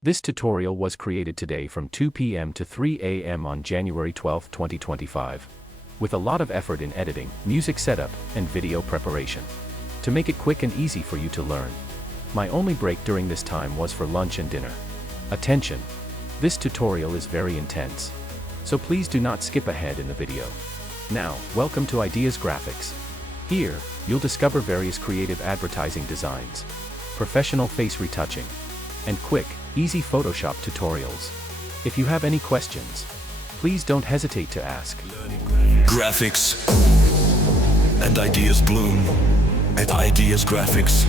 This tutorial was created today from 2 p.m. to 3 a.m. on January 12, 2025. With a lot of effort in editing, music setup, and video preparation. To make it quick and easy for you to learn. My only break during this time was for lunch and dinner. Attention! This tutorial is very intense. So please do not skip ahead in the video. Now, welcome to Ideas Graphics. Here, you'll discover various creative advertising designs, professional face retouching, and quick, easy Photoshop tutorials. If you have any questions, please don't hesitate to ask. Graphics and ideas bloom at Ideas Graphics.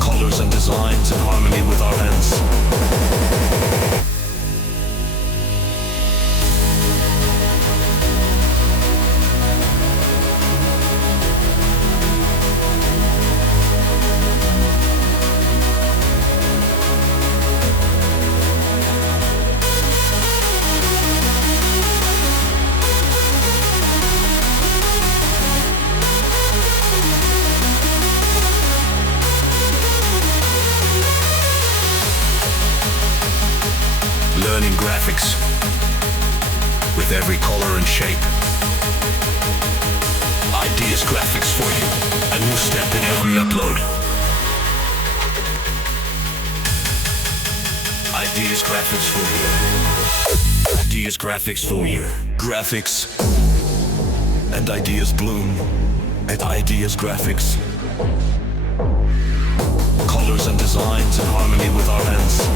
Colors and designs in harmony with our hands. Learning graphics with every color and shape. Ideas Graphics for you. A new step in every upload. Ideas Graphics for you. Ideas Graphics for you. Graphics and ideas bloom at Ideas Graphics. Colors and designs in harmony with our hands.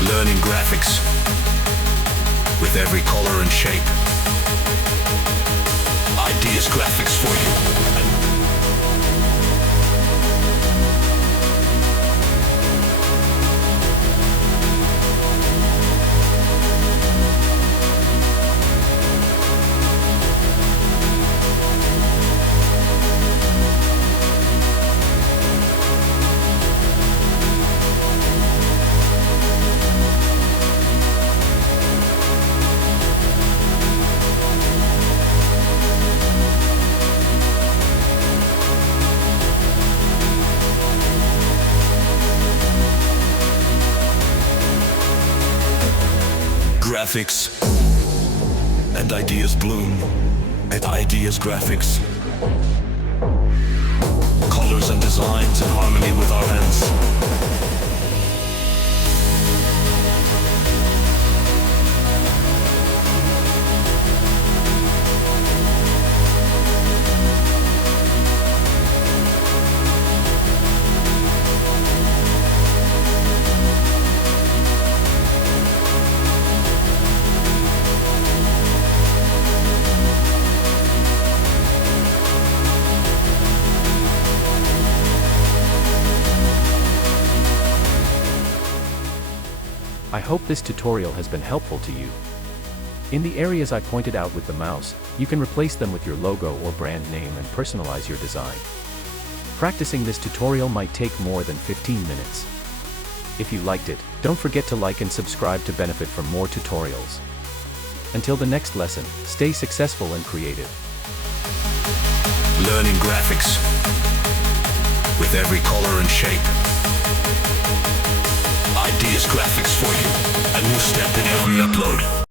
Learning graphics with every color and shape. Ideas Graphics for you. Graphics and ideas bloom at Ideas Graphics. Colors and designs in harmony with our hands. I hope this tutorial has been helpful to you. In the areas I pointed out with the mouse, you can replace them with your logo or brand name and personalize your design. Practicing this tutorial might take more than 15 minutes. If you liked it, don't forget to like and subscribe to benefit from more tutorials. Until the next lesson, stay successful and creative. Learning graphics with every color and shape. Ideas Graphics for you. A new step in every upload.